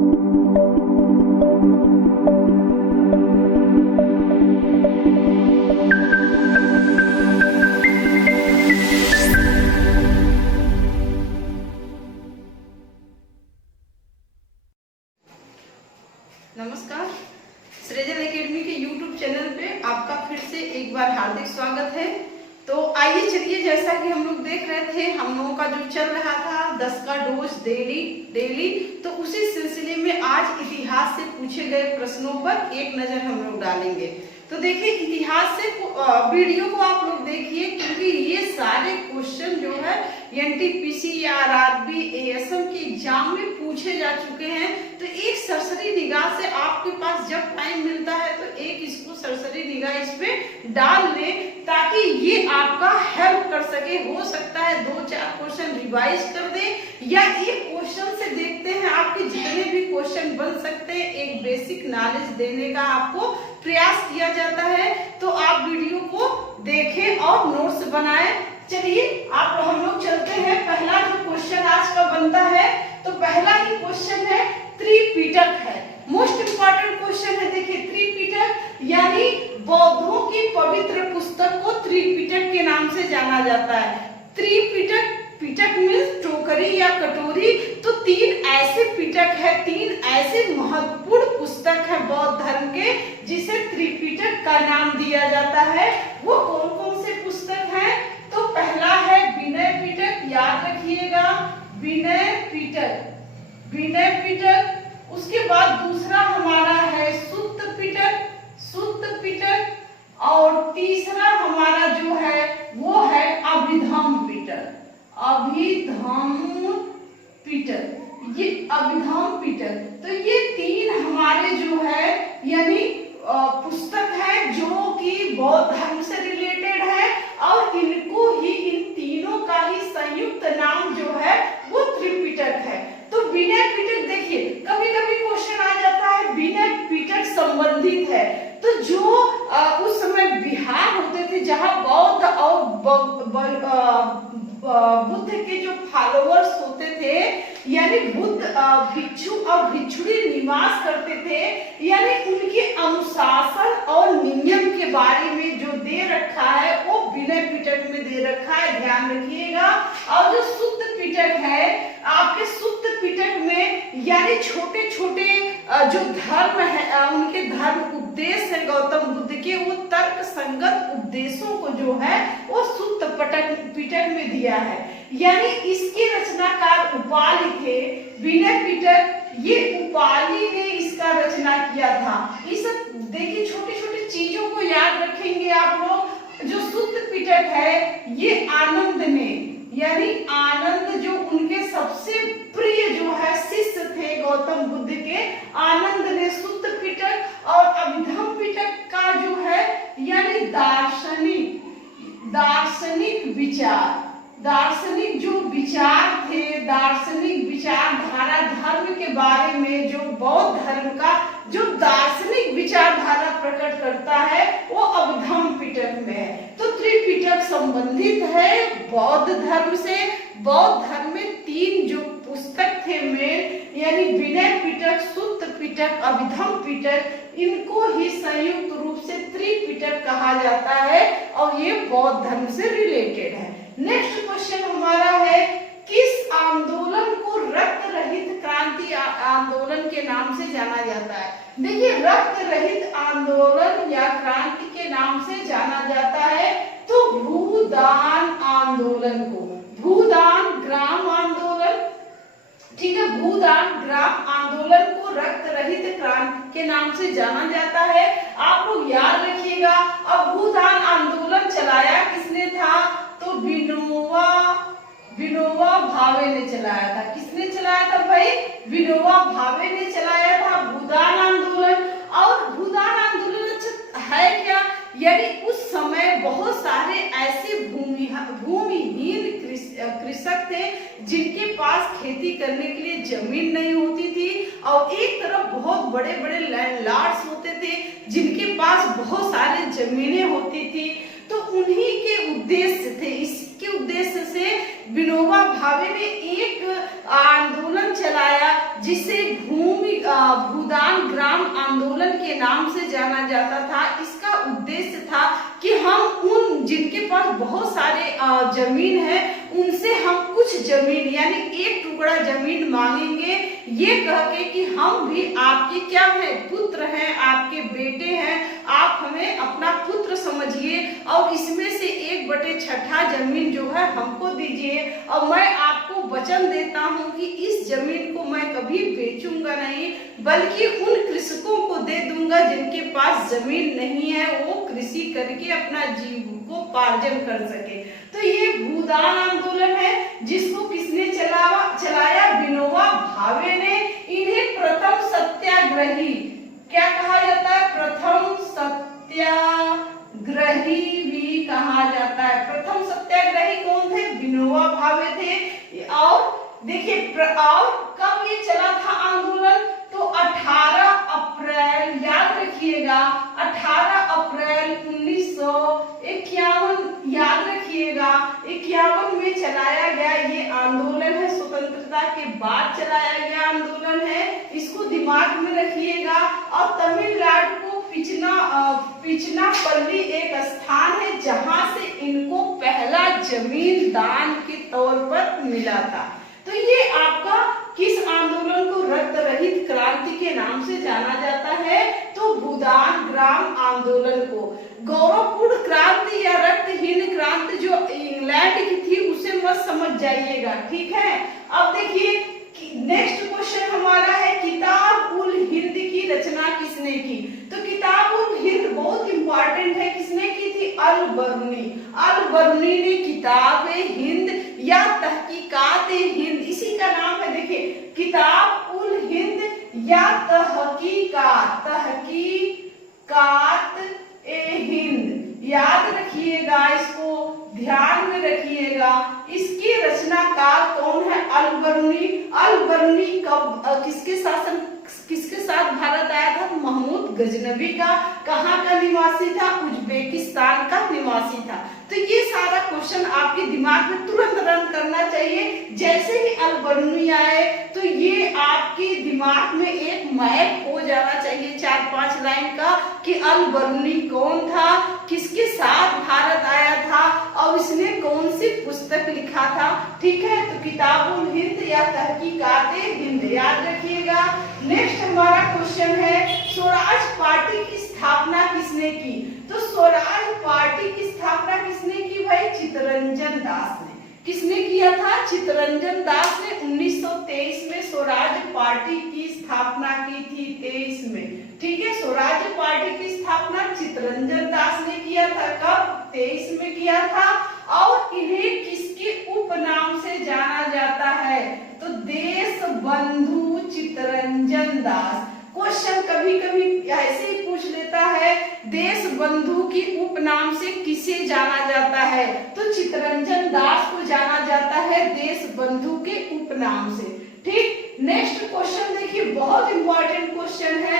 नमस्कार, सृजन एकेडमी के YouTube चैनल पे आपका फिर से एक बार हार्दिक स्वागत है। तो आइए चलिए, जैसा कि हम लोग देख रहे थे, हम लोगों का जो चल रहा था 10 का डोज डेली, तो उसी सिलसिले में आज इतिहास से पूछे गए प्रश्नों पर एक नजर हम लोग डालेंगे। तो देखिए, इतिहास से वीडियो को आप लोग देखिए, क्योंकि ये सारे क्वेश्चन जो है एनटीपीसी या आरआरबी एएसएम के एग्जाम में पूछे जा चुके हैं। तो एक सरसरी निगाह से आपके पास जब टाइम मिलता है तो एक इसको सरसरी निगाह इस पे डाल लें, ताकि ये आपका हेल्प कर सके। हो सकता है 2-4 क्वेश्चन रिवाइज कर दे, या एक क्वेश्चन से देखते हैं आपके जितने भी क्वेश्चन बन सकते हैं, एक बेसिक नॉलेज देने का आपको प्रयास किया जाता है। तो आप वीडियो को देखें और नोट्स बनाएं। चलिए आप हम लोग चलते हैं। पहला जो क्वेश्चन आज का बनता है, तो पहला ही क्वेश्चन है त्रिपिटक है। मोस्ट इंपॉर्टेंट क्वेश्चन है। देखिए, त्रिपिटक यानी बौद्धों की पवित्र पुस्तक को त्रिपिटक के नाम से जाना जाता है। त्रिपिटक, पिटक मीन्स टोकरी या कटोरी। तो 3 ऐसे पिटक है, 3 ऐसे महत्वपूर्ण पुस्तक है बौद्ध धर्म के, जिसे त्रिपिटक का नाम दिया जाता है। वो कौन कौन से पुस्तक हैं? तो पहला है विनय पिटक, याद रखिएगा, विनय पिटक, विनय पिटक। उसके बाद दूसरा हमारा है सुत्त पिटक, सुत्त पिटक। और तीसरा हमारा जो है वो है अभिधम्म पिटक, अभिधम्म पिटक, ये अभिधम्म पिटक। तो ये 3 हमारे जो है यानी पुस्तक है जो कि बौद्ध धर्म से रिलेटेड है, और इनको ही, इन तीनों का ही संयुक्त नाम जो है वो त्रिपिटक है। तो विनय पिटक, देखिए कभी कभी क्वेश्चन आ जाता है विनय पिटक संबंधित है। तो जो उस समय बिहार होते थे, जहाँ बौद्ध और बुद्ध के जो फॉलोअर्स होते थे, यानी बुद्ध भिक्षु और भिक्षुणी निवास करते थे, यानी उनके अनुशासन और नियम के बारे में जो दे रखा है वो विनय पिटक में दे रखा है, ध्यान रखिएगा। और जो सुत्त पिटक है, आपके सुत्त पिटक में यानी छोटे छोटे जो धर्म है, उनके धर्म उपदेश है गौतम बुद्ध के, वो तर्क संगत उपदेशों को जो है वो सुत्त पिटक में दिया है। यानी इसके रचनाकार उपाली थे विनय पिटक, ये उपाली ने इसका रचना किया था। इस देखिए छोटी छोटी चीजों को याद रखेंगे आप लोग। जो सुत्त पिटक है ये आनंद ने, यानी आनंद जो उनके सबसे प्रिय जो है शिष्य थे गौतम बुद्ध के, आनंद ने सुत्त पिटक। और अभिधम्म पिटक का जो है यानी दार्शनिक विचार, दार्शनिक जो विचार थे, दार्शनिक विचारधारा, धर्म के बारे में जो बौद्ध धर्म का जो दार्शनिक विचारधारा प्रकट करता है वो अभिधम्म पिटक में है। तो त्रिपिटक संबंधित है बौद्ध धर्म से। बौद्ध धर्म में 3 जो पुस्तक थे मेन, यानी विनय पिटक, सुत्त पिटक, अभिधम्म पिटक, इनको ही संयुक्त रूप से त्रिपिटक कहा जाता है, और ये बौद्ध धर्म से रिलेटेड है। नेक्स्ट क्वेश्चन हमारा है, किस आंदोलन को रक्त रहित क्रांति आंदोलन के नाम से जाना जाता है? देखिए, रक्त रहित आंदोलन या क्रांति के नाम से जाना जाता है तो भूदान आंदोलन को, भूदान ग्राम आंदोलन, ठीक है, भूदान ग्राम आंदोलन को रक्त रहित क्रांति के नाम से जाना जाता है। आप लोग याद रखिएगा। अब भूदान आंदोलन चलाया किसने था? तो विनोबा भावे ने चलाया था। किसने चलाया था भाई? विनोबा भावे ने चलाया था भूदान आंदोलन। और भूदान आंदोलन है क्या? यानी उस समय बहुत सारे ऐसे भूमिहीन कृषक थे जिनके पास खेती करने के लिए जमीन नहीं होती थी, और एक तरफ बहुत बड़े बड़े लैंडलॉर्ड्स होते थे जिनके पास बहुत सारे जमीनें होती थी। तो उन्हीं के उद्देश्य थे, इसके उद्देश्य से विनोबा भावे ने एक आंदोलन चलाया जिसे भूमि आंदोलन के नाम से जाना जाता था। इसका उद्देश्य था कि हम उन जिनके पास बहुत सारे जमीन है उनसे हम कुछ जमीन यानी एक टुकड़ा जमीन मांगेंगे, ये कह के कि हम भी आपके क्या है, पुत्र हैं, आपके बेटे हैं, आप हमें अपना पुत्र समझिए और इसमें से 1/6 जमीन जो है हमको दीजिए और मैं आपको वचन देता हूं कि इस जमीन को मैं कभी बेचूंगा नहीं, बल्कि उन कृषकों को दे दूंगा जिनके पास जमीन नहीं है, वो कृषि करके अपना जीविकोपार्जन कर सके। तो ये भूदान आंदोलन है जिसको किसने चलाया? विनोबा भावे ने। इन्हें प्रथम सत्याग्रही क्या कहा जाता है? प्रथम सत्याग्रही भी कहा जाता है। प्रथम सत्याग्रही कौन थे? विनोबा भावे थे। और देखिए और कब ये चला था आंदोलन? तो 18 अप्रैल, याद रखिएगा 18 अप्रैल 1951, याद रखिएगा 51 में चलाया गया ये आंदोलन है। स्वतंत्रता के बाद चलाया गया आंदोलन है, इसको दिमाग में रखिएगा। और तमिलनाडु को पिचनापल्ली एक स्थान है जहां से इनको पहला जमीन दान के तौर पर मिला था। तो ये आपका किस आंदोलन को रक्त रहित क्रांति के नाम से जाना जाता है? तो भूदान ग्राम आंदोलन को। गौरवपूर्ण क्रांति या रक्तहीन क्रांति जो इंग्लैंड की थी उसे मत समझ जाइएगा, ठीक है। अब देखिए नेक्स्ट क्वेश्चन हमारा है किताब उल हिंद की रचना किसने की? तो किताब उल हिंद बहुत इंपॉर्टेंट है, किसने की थी? अल बरूनी। अल बरूनी ने किताब हिंद या तहकीकात हिंद, इसी का नाम है, देखिए किताब उल हिंद या तहकीकात हिंद, याद रखिएगा, इसको ध्यान में रखिएगा। इसकी रचनाकार कौन है? अल बरूनी। अल बरूनी कब किसके साथ भारत आया था? महमूद गजनवी का। कहाँ का निवासी था? उज्बेकिस्तान का निवासी था। तो ये सारा क्वेश्चन आपके दिमाग में तुरंत रन करना चाहिए। जैसे ही अल बरूनी आए तो ये आपके दिमाग में एक मैप हो जाना चाहिए 4-5 लाइन का कि अल बरूनी कौन था, किसके साथ भारत आया था और इसने कौन सी पुस्तक लिखा था, ठीक है। तो किताब उल हिंद या तहकीकात हिंद, याद रखिएगा। नेक्स्ट हमारा क्वेश्चन है स्वराज पार्टी की स्थापना किसने की? तो स्वराज पार्टी की स्थापना किसने की भाई? चित्तरंजन दास ने। किसने किया था? चित्तरंजन दास ने 1923 में स्वराज पार्टी की स्थापना की थी, 23 में, ठीक है। स्वराज पार्टी की स्थापना चित्तरंजन दास ने किया था। कब? 23 में किया था। और इन्हें किसके उपनाम से जाना जाता है? तो देश बंधु चित्तरंजन दास। क्वेश्चन कभी कभी ऐसे ही पूछ लेता है, देश बंधु की उपनाम से किसे जाना जाता है? तो चित्तरंजन दास को जाना जाता है देश बंधु के उपनाम से, ठीक। नेक्स्ट क्वेश्चन देखिए, बहुत इंपॉर्टेंट क्वेश्चन है।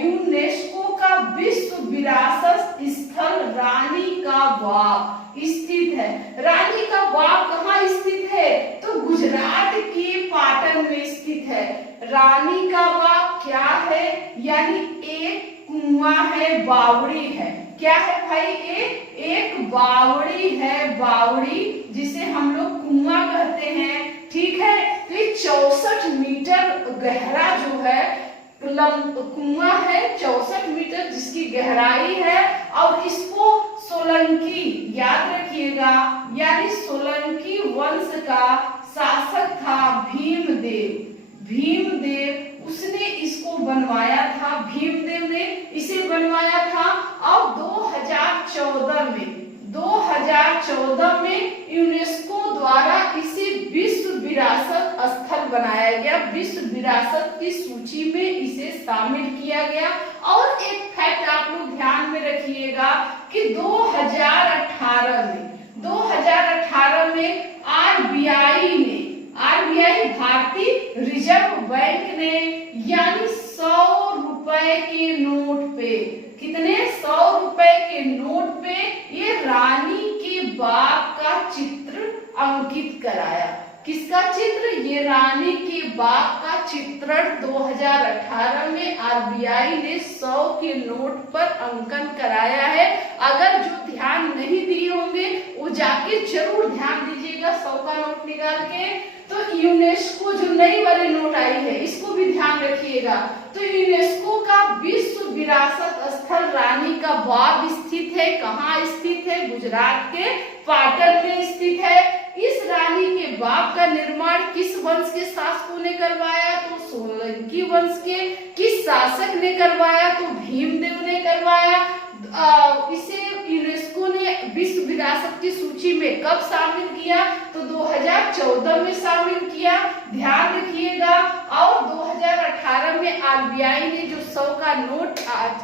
यूनेस्को का विश्व विरासत स्थल रानी का बाग स्थित है। रानी का बाग कहाँ स्थित है? तो गुजरात के पाटन में स्थित है। रानी का बाग क्या है? यानी एक कुआं है, बावड़ी है। क्या है भाई? एक बावड़ी है, बावड़ी जिसे हम लोग कुआं कहते हैं, ठीक है। तो ये 64 मीटर गहरा जो है कुआं है, 64 मीटर जिसकी गहराई है। और इसको सोलंकी, याद रखिएगा, यानी सोलंकी वंश का शासक था भीमदेव। भीमदेव उसने इसको बनवाया था, भीमदेव ने इसे बनवाया था। और 2014 में यूनेस्को द्वारा इसे विश्व विरासत स्थल बनाया गया। विश्व विरासत की सूची में इसे शामिल किया गया। और एक फैक्ट आप लोग ध्यान में रखिएगा कि 2018 में आरबीआई भारतीय रिजर्व बैंक ने यानी 100 रुपए के नोट पे, कितने? 100 रुपए के नोट पे ये रानी के बाग का चित्र अंकित कराया। किसका चित्र? ये रानी के बाग का चित्रण 2018 में आरबीआई ने 100 के नोट पर अंकन कराया है। अगर जो ध्यान नहीं दिए होंगे वो जाके जरूर ध्यान दीजिएगा 100 का नोट निकाल के। तो यूनेस्को जो नई वाली नोट आई है इसको भी ध्यान रखिएगा। तो यूनेस्को का विश्व विरासत स्थल रानी का बाग स्थित है। कहाँ स्थित है? गुजरात के पाटन में स्थित है। इस रानी के बाग का निर्माण किस वंश के शासकों ने करवाया? तो सोलंकी वंश के। किस शासक ने करवाया? तो भीमदेव ने करवाया। इसे यूनेस्को ने विश्व विरासत की सूची में कब शामिल किया? तो 2014 में शामिल किया, ध्यान रखिएगा। और 2018 में आरबीआई ने जो 100 का नोट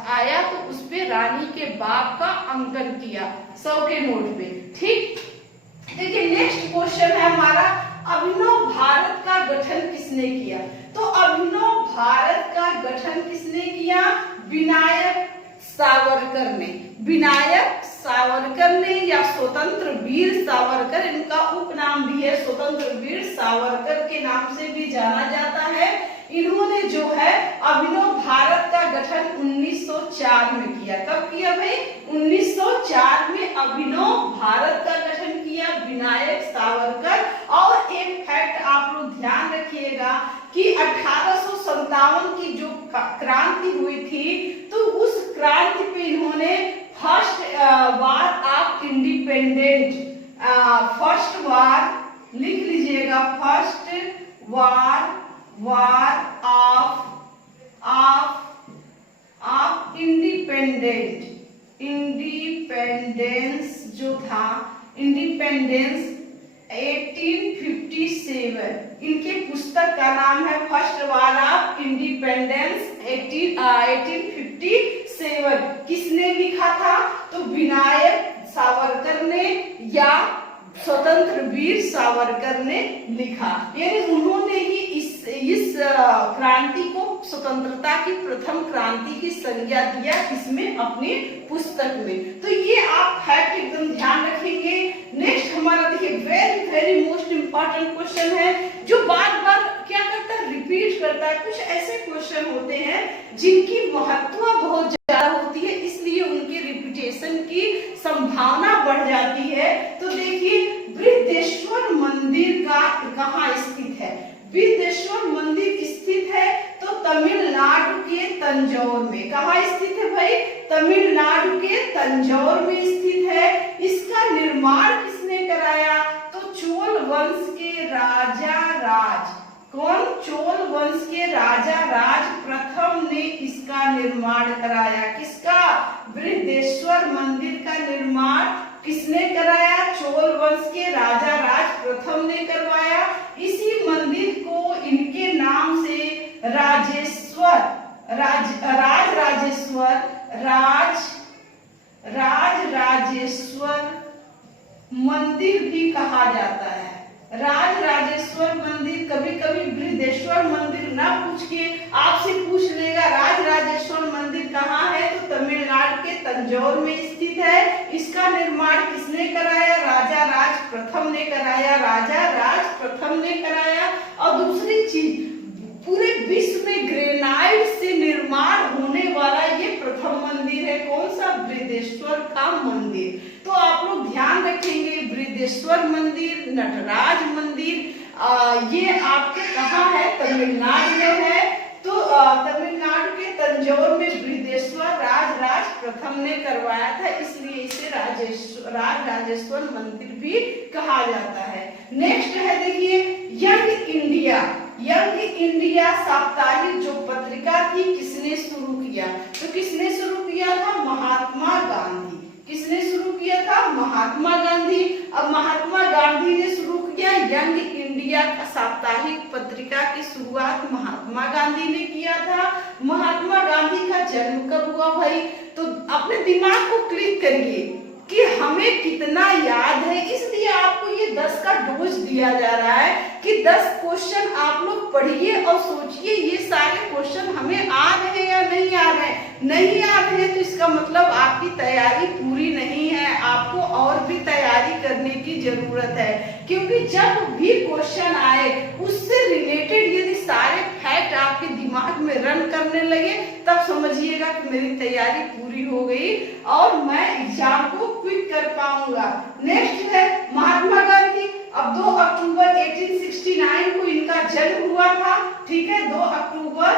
आया तो उस पे रानी के बाग का अंकन किया 100 के नोट पे। ठीक, देखिए नेक्स्ट क्वेश्चन है हमारा, अभिनव भारत का गठन किसने किया? तो अभिनव भारत का गठन किसने किया? विनायक सावरकर ने। विनायक सावरकर ने या स्वतंत्र वीर सावरकर, इनका उपनाम भी है, स्वतंत्र वीर सावरकर के नाम से भी जाना जाता है। इन्होंने जो है अभिनव भारत का गठन 1904 में किया। कब किया भाई? 1904 में अभिनव भारत का गठन किया विनायक सावरकर। और एक फैक्ट आप लोग ध्यान रखिएगा कि 1857 की जो क्रांति हुई थी तो उस क्रांति पे इन्होंने first war of independent, first वार लिख लीजिएगा, फर्स्ट वार ऑफ इंडिपेंडेंस जो था, इंडिपेंडेंस 1857, इनके पुस्तक का नाम है फर्स्ट वार ऑफ इंडिपेंडेंस 1857। किसने लिखा था? तो विनायक सावरकर ने या स्वतंत्र वीर सावरकर ने लिखा। यानी उन्होंने ही इस क्रांति को स्वतंत्रता की प्रथम क्रांति की संज्ञा दिया इसमें, अपनी पुस्तक में। तो ये आप फैक्ट एकदम ध्यान रखेंगे। नेक्स्ट हमारा देखिए very very most important question है जो बार बार क्या करता है, रिपीट करता है। कुछ ऐसे क्वेश्चन होते हैं जिनकी महत्व बहुत ज्यादा होती है, इसलिए उनके रिपीटेशन की संभावना बढ़ जाती है। तो देखिए बृहदेश्वर मंदिर का कहाँ स्थित है? बृहदेश्वर मंदिर स्थित है तो तमिलनाडु के तंजौर में। कहाँ स्थित है भाई? तमिलनाडु के तंजौर में स्थित है। इसका निर्माण किसने कराया? तो चोल वंश के राजा राज। कौन? चोल वंश के राजा राज प्रथम ने इसका निर्माण कराया। किसका? बृहदेश्वर मंदिर का निर्माण किसने कराया? चोल वंश के राजा राज प्रथम ने करवाया। इसी मंदिर को इनके नाम से राजेश्वर राजेश्वर मंदिर भी कहा जाता है। राजेश्वर मंदिर, कभी कभी बृहदेश्वर मंदिर ना पूछ के आपसे पूछ लेगा राजेश्वर मंदिर कहाँ है? तो तमिलनाडु के तंजौर में स्थित है। इसका निर्माण किसने कराया? राजा राज प्रथम ने कराया। राजा राज प्रथम ने कराया। और दूसरी चीज, पूरे विश्व में ग्रेनाइट से निर्माण होने वाला ये प्रथम मंदिर है। कौन सा? बृहदेश्वर का मंदिर। तो आप लोग ध्यान रखेंगे बृहदेश्वर मंदिर, नटराज मंदिर, ये आपके कहाँ है? तमिलनाडु में है। तो तमिलनाडु के तंजौर में बृहदेश्वर राज प्रथम ने करवाया था, इसलिए इसे राजेश्वर मंदिर भी कहा जाता है। नेक्स्ट है देखिए यंग इंडिया साप्ताहिक जो पत्रिका थी किसने शुरू किया? तो किसने शुरू किया था? महात्मा गांधी। किसने शुरू किया था? महात्मा गांधी। अब महात्मा गांधी ने शुरू किया यंग इंडिया साप्ताहिक पत्रिका की शुरुआत महात्मा गांधी ने किया था। महात्मा गांधी का जन्म कब हुआ भाई? तो अपने दिमाग को क्लिक करिए, कि हमें कितना याद है, इसलिए आपको ये 10 का डोज दिया जा रहा है कि 10 क्वेश्चन आप लोग पढ़िए और सोचिए ये सारे क्वेश्चन हमें आ रहे हैं या नहीं आ रहे हैं। नहीं आ रहे हैं तो इसका मतलब आपकी तैयारी पूरी नहीं है, आपको और भी तैयारी करने की जरूरत है। क्योंकि जब भी क्वेश्चन आए उससे रिलेटेड यदि सारे फैक्ट आपके दिमाग में रन करने लगे तब समझिएगा कि मेरी तैयारी पूरी हो गई और मैं एग्जाम को क्विक कर पाऊंगा। नेक्स्ट है महात्मा गांधी। अब 2 अक्टूबर 1869 को इनका जन्म हुआ था, ठीक है, 2 अक्टूबर,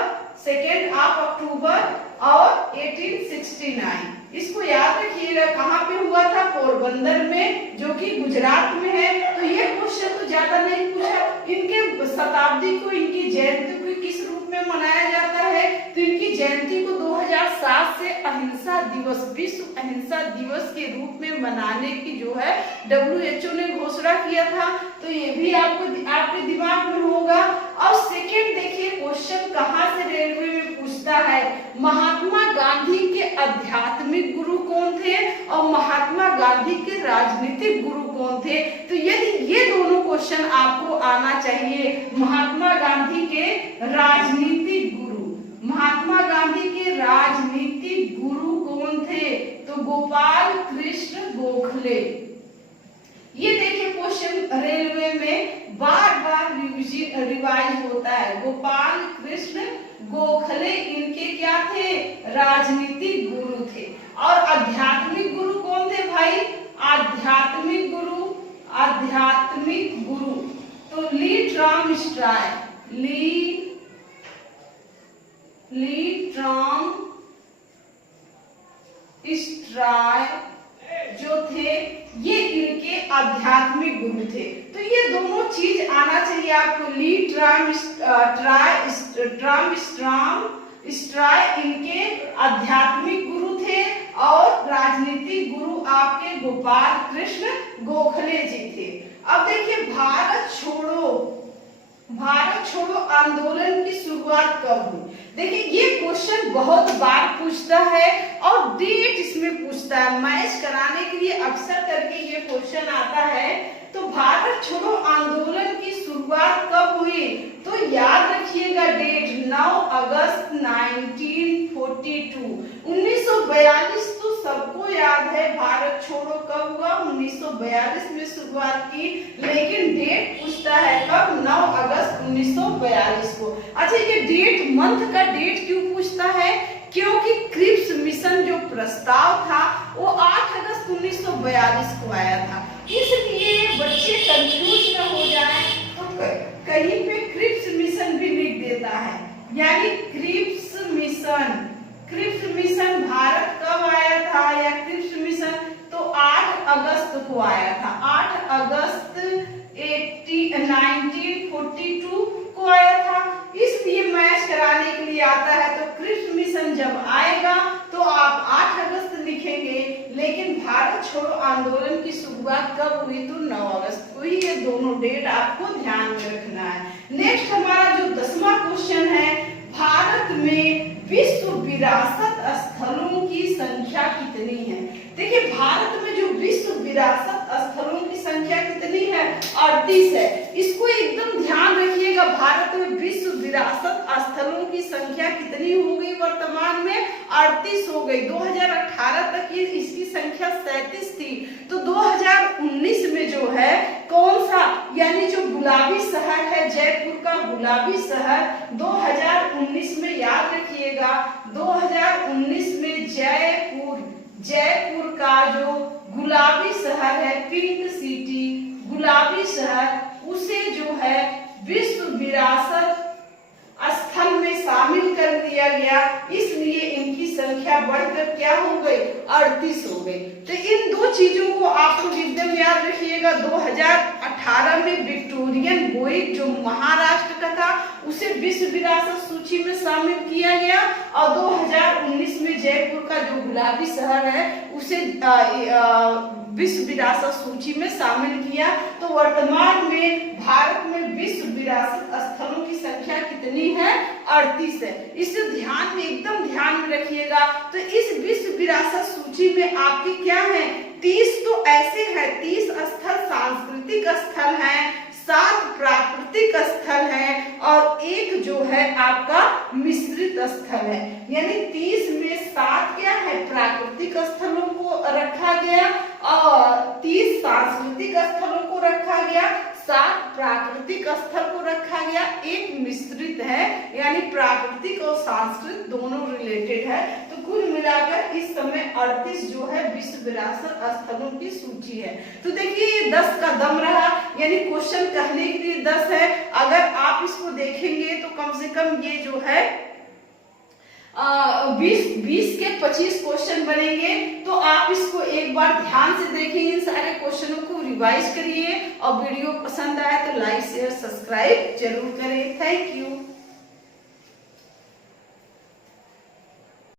2 अक्टूबर और 1869। इसको याद रखिएगा, कहाँ पे हुआ था? पोरबंदर में, जो कि गुजरात में है। तो ये क्वेश्चन तो ज्यादा नहीं पूछा। इनके शताब्दी को, इनकी जयंती को किस रूप में मनाया जाता है? तो इनकी जयंती को 2007 से अहिंसा दिवस, विश्व अहिंसा दिवस के रूप में मनाने की जो है WHO ने घोषणा किया था। तो ये भी आपके दिमाग में होगा। और सेकेंड देखिए क्वेश्चन कहाँ से रेलवे में पूछता है, महात्मा गांधी के आध्यात्मिक गुरु कौन थे और महात्मा गांधी के राजनीतिक गुरु कौन थे? तो यदि ये दोनों क्वेश्चन आपको आना चाहिए। महात्मा गांधी के राजनीतिक गुरु, महात्मा गांधी के राजनीतिक गुरु कौन थे? तो गोपाल कृष्ण गोखले। ये देखिए क्वेश्चन रेलवे में बार बार रिवाइज होता है। गोपाल कृष्ण गोखले इनके क्या थे? राजनीतिक गुरु थे। और आध्यात्मिक गुरु कौन थे भाई? आध्यात्मिक गुरु, आध्यात्मिक गुरु तो ली ट्राम स्ट्राय, ली ट्राम स्ट्राय जो थे ये इनके आध्यात्मिक गुरु थे। तो ये दोनों चीज आना चाहिए आपको। ली ट्राम स्ट्राय इनके आध्यात्मिक गुरु थे और राजनीतिक गुरु आपके गोपाल कृष्ण गोखले जी थे। अब देखिए भारत छोड़ो आंदोलन की शुरुआत कब हुई? देखिए ये क्वेश्चन बहुत बार पूछता है और डेट इसमें पूछता है। मैच कराने के लिए अक्सर करके ये क्वेश्चन आता है। तो भारत छोड़ो आंदोलन की शुरुआत कब हुई? तो याद रखिएगा डेट 9 अगस्त 1942। 1942 तो सबको याद है। भारत छोड़ो कब हुआ? 1942 में शुरुआत की, लेकिन डेट पूछता है कब? 9 अगस्त 1942 को। अच्छा ये डेट, मंथ का डेट क्यों पूछता है? क्योंकि क्रिप्स मिशन जो प्रस्ताव था वो 8 अगस्त 1942 को आया था। इसलिए बच्चे कंफ्यूज न हो जाएं तो कहीं पे क्रिप्स मिशन भी लिख देता है। यानी क्रिप्स मिशन भारत कब आया था? या क्रिप्स मिशन तो 8 अगस्त को आया था। 8 अगस्त 1942 को आया था। इसलिए मैच कराने के लिए आता है। तो क्रिप्स मिशन जब आएगा तो आप 8 अगस्त लिखेंगे, लेकिन भारत छोड़ो आंदोलन की शुरुआत कब हुई? तो 9 अगस्त को ही। ये दोनों डेट आपको ध्यान में रखना है। नेक्स्ट हमारा जो 10वां क्वेश्चन है, भारत में विश्व विरासत स्थलों की संख्या कितनी है? देखिए भारत में जो विश्व विरासत स्थलों की संख्या कितनी है? 38 है। इसको एकदम ध्यान रखिएगा। भारत में विश्व विरासत स्थलों की संख्या कितनी हो गई? वर्तमान में 38 हो गई। 2018 तक ये इसकी संख्या 37 थी। तो 2019 में जो है कौन सा, यानी जो गुलाबी शहर है, जयपुर का गुलाबी शहर, 2019 में याद रखिएगा 2019 में जयपुर का जो गुलाबी शहर है, पिंक सिटी, गुलाबी शहर, उसे जो है विश्व विरासत स्थल में शामिल कर दिया गया। इसलिए इनकी संख्या बढ़कर क्या हो गई? 38 हो गई। तो इन दो चीजों को आपको एकदम याद रखिएगा। 2018 में विक्टोरियन गोइक जो महाराष्ट्र का था उसे विश्व विरासत सूची में शामिल किया गया और 2019 में जयपुर का जो गुलाबी शहर है उसे विश्व विरासत सूची में शामिल किया। तो वर्तमान में भारत में विश्व विरासत स्थलों की संख्या कितनी है? 38 है। इसे एकदम ध्यान में रखिएगा। तो इस विश्व विरासत सूची में आपके क्या है? 30 तो ऐसे हैं, 30 स्थल सांस्कृतिक स्थल हैं, 7 प्राकृतिक स्थल हैं और एक जो है आपका मिश्रित स्थल है। यानी 30 में 7 क्या है, प्राकृतिक स्थलों को रखा गया और 30 सांस्कृतिक स्थलों को रखा गया, 7 प्राकृतिक स्थल को रखा गया, एक मिश्रित है यानी प्राकृतिक और सांस्कृतिक दोनों रिलेटेड है। तो कुल मिलाकर इस समय 38 जो है विश्व विरासत स्थलों की सूची है। तो देखिए 10 का दम रहा, यानी क्वेश्चन कहने के लिए 10 है। अगर आप इसको देखेंगे तो कम से कम ये जो है 20 के 25 क्वेश्चन बनेंगे। तो आप इसको एक बार ध्यान से देखिए, इन सारे क्वेश्चनों को रिवाइज करिए और वीडियो पसंद आए तो लाइक शेयर सब्सक्राइब जरूर करें। Thank you.